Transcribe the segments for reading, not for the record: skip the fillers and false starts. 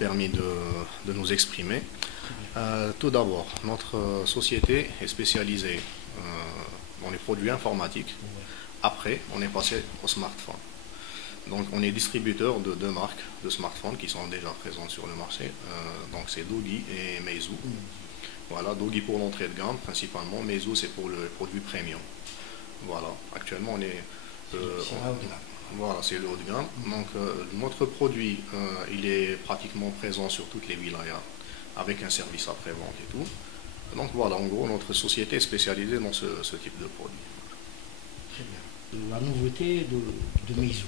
permis de nous exprimer. Tout d'abord, notre société est spécialisée dans les produits informatiques. Après, on est passé au smartphone. Donc, on est distributeur de deux marques de smartphones qui sont déjà présentes sur le marché. Donc, c'est Doogee et Meizu. Voilà, Doogee pour l'entrée de gamme principalement, Meizu c'est pour le produit premium. Voilà, actuellement on est... voilà, c'est le haut de gamme. Donc notre produit, il est pratiquement présent sur toutes les wilayas, avec un service après-vente et tout. Donc voilà, en gros, notre société est spécialisée dans ce type de produit. Très bien. La nouveauté de Meizu.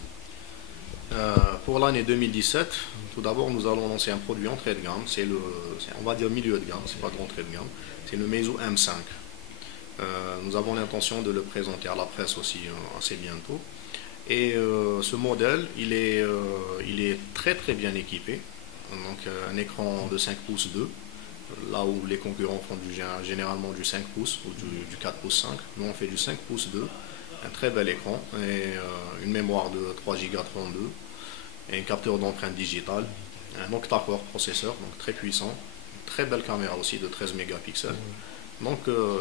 Pour l'année 2017, tout d'abord nous allons lancer un produit entrée de gamme, on va dire milieu de gamme, c'est pas de l'entrée de gamme, c'est le Meizu M5. Nous avons l'intention de le présenter à la presse aussi assez bientôt. Et ce modèle, il est très très bien équipé, donc un écran de 5 pouces 2, là où les concurrents font généralement du 5 pouces ou du 4 pouces 5, nous on fait du 5 pouces 2. Un très bel écran et une mémoire de 3 Go 32 et un capteur d'empreinte digitale, un octa-core processeur, donc très puissant, une très belle caméra aussi de 13 mégapixels, donc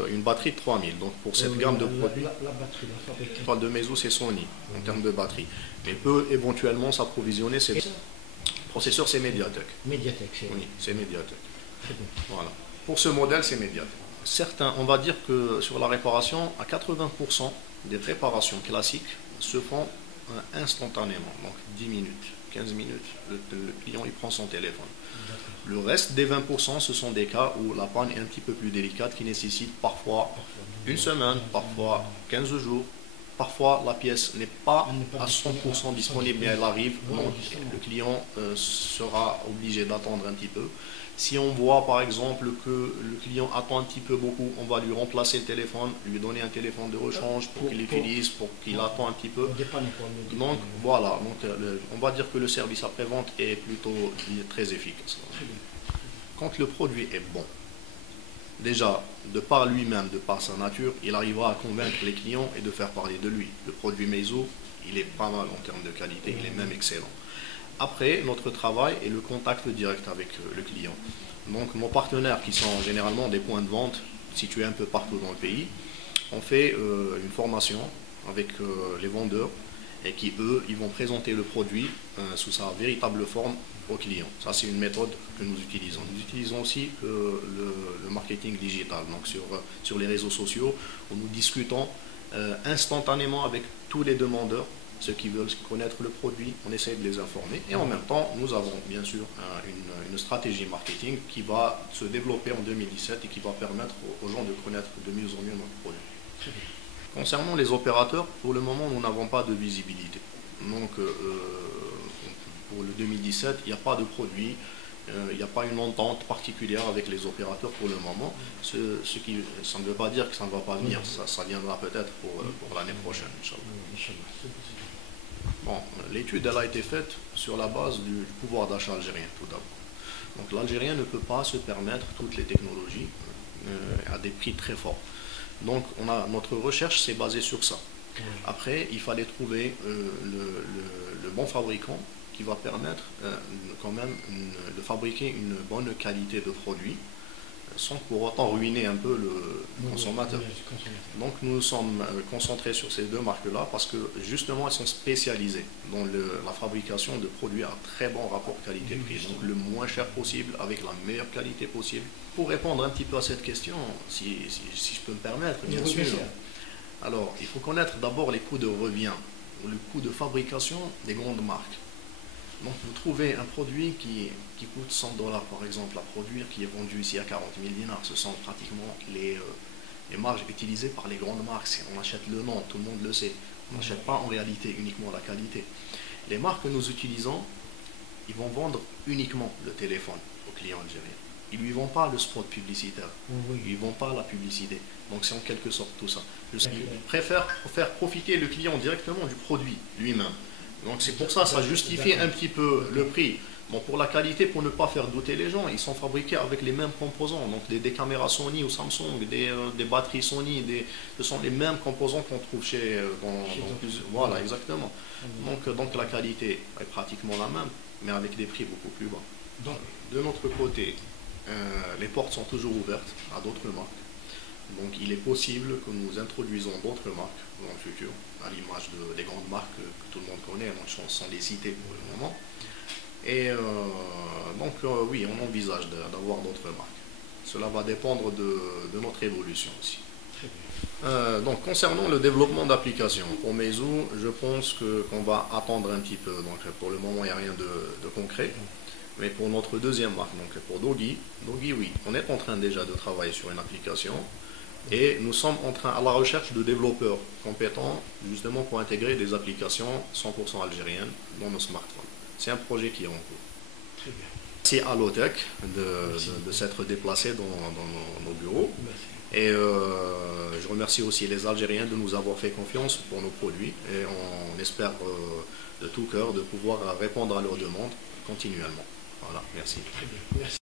une batterie de 3000. Donc pour cette gamme de produits, la batterie, la fabrique. je parle de Meizu, c'est Sony en termes de batterie, mais peut éventuellement s'approvisionner. Le processeur, c'est Mediatek. Mediatek, c'est oui, c'est Mediatek. très bien. Voilà. Pour ce modèle, c'est Mediatek. Certains, on va dire que sur la réparation, à 80%, des réparations classiques se font instantanément, donc 10 minutes, 15 minutes, le client il prend son téléphone. Le reste des 20%, ce sont des cas où la panne est un petit peu plus délicate, qui nécessite parfois une semaine, parfois 15 jours, parfois la pièce n'est pas à 100% disponible, mais elle arrive, donc le client sera obligé d'attendre un petit peu. Si on voit par exemple que le client attend un petit peu beaucoup, on va lui remplacer le téléphone, lui donner un téléphone de rechange pour qu'il l'utilise, pour qu'il attend un petit peu. Donc voilà, on va dire que le service après-vente est plutôt très efficace. Quand le produit est bon, déjà, de par lui-même, de par sa nature, il arrivera à convaincre les clients et de faire parler de lui. Le produit Meizu, il est pas mal en termes de qualité, il est même excellent. Après, notre travail est le contact direct avec le client. Donc nos partenaires, qui sont généralement des points de vente situés un peu partout dans le pays, on fait une formation avec les vendeurs et qui, eux, ils vont présenter le produit sous sa véritable forme aux clients. Ça, c'est une méthode que nous utilisons. Nous utilisons aussi le marketing digital, donc sur les réseaux sociaux, où nous discutons instantanément avec tous les demandeurs, ceux qui veulent connaître le produit, on essaie de les informer. Et en même temps, nous avons bien sûr une stratégie marketing qui va se développer en 2017 et qui va permettre aux gens de connaître de mieux en mieux notre produit. Concernant les opérateurs, pour le moment, nous n'avons pas de visibilité. Donc, pour le 2017, il n'y a pas de produit, il n'y a pas une entente particulière avec les opérateurs pour le moment. Ça ne veut pas dire que ça ne va pas venir, ça viendra peut-être pour l'année prochaine, Inch'Allah. Bon, l'étude elle a été faite sur la base du pouvoir d'achat algérien tout d'abord. Donc l'Algérien ne peut pas se permettre toutes les technologies à des prix très forts. Donc notre recherche s'est basée sur ça. Après, il fallait trouver le bon fabricant qui va permettre quand même de fabriquer une bonne qualité de produit sans pour autant ruiner un peu le consommateur. Donc nous nous sommes concentrés sur ces deux marques-là parce que justement elles sont spécialisées dans la fabrication de produits à très bon rapport qualité-prix, donc le moins cher possible avec la meilleure qualité possible. Pour répondre un petit peu à cette question, si je peux me permettre, bien sûr. Alors, il faut connaître d'abord les coûts de revient, ou le coût de fabrication des grandes marques. Donc vous trouvez un produit qui coûte 100 $ par exemple à produire, qui est vendu ici à 40 000 dinars. Ce sont pratiquement les marges utilisées par les grandes marques. On achète le nom, tout le monde le sait. On n'achète pas en réalité uniquement la qualité. Les marques que nous utilisons, ils vont vendre uniquement le téléphone aux clients algériens. Ils ne lui vendent pas le spot publicitaire, ils ne lui vendent pas la publicité. Donc c'est en quelque sorte tout ça. Ils préfèrent faire profiter le client directement du produit lui-même. Donc c'est pour ça, ça justifie un petit peu le prix. Bon, pour la qualité, pour ne pas faire douter les gens, ils sont fabriqués avec les mêmes composants. Donc des caméras Sony ou Samsung, des batteries Sony, ce sont les mêmes composants qu'on trouve voilà, exactement. Donc la qualité est pratiquement la même, mais avec des prix beaucoup plus bas. Donc, de notre côté, les portes sont toujours ouvertes à d'autres marques. Donc il est possible que nous introduisons d'autres marques dans le futur, à l'image des grandes marques que tout le monde connaît, donc sans les citer pour le moment. Et oui, on envisage d'avoir d'autres marques. Cela va dépendre de notre évolution aussi. très bien. Donc concernant le développement d'applications, pour Meizu, je pense qu'on va attendre un petit peu. Donc pour le moment, il n'y a rien de concret. Mais pour notre deuxième marque, donc pour Dogi, oui, on est en train déjà de travailler sur une application. Et nous sommes à la recherche de développeurs compétents justement pour intégrer des applications 100% algériennes dans nos smartphones. C'est un projet qui est en cours. Très bien. Merci à Allotech de s'être déplacé dans nos bureaux. Merci. Et je remercie aussi les Algériens de nous avoir fait confiance pour nos produits. Et on espère de tout cœur de pouvoir répondre à leurs demandes continuellement. Voilà, merci. Très bien. Merci.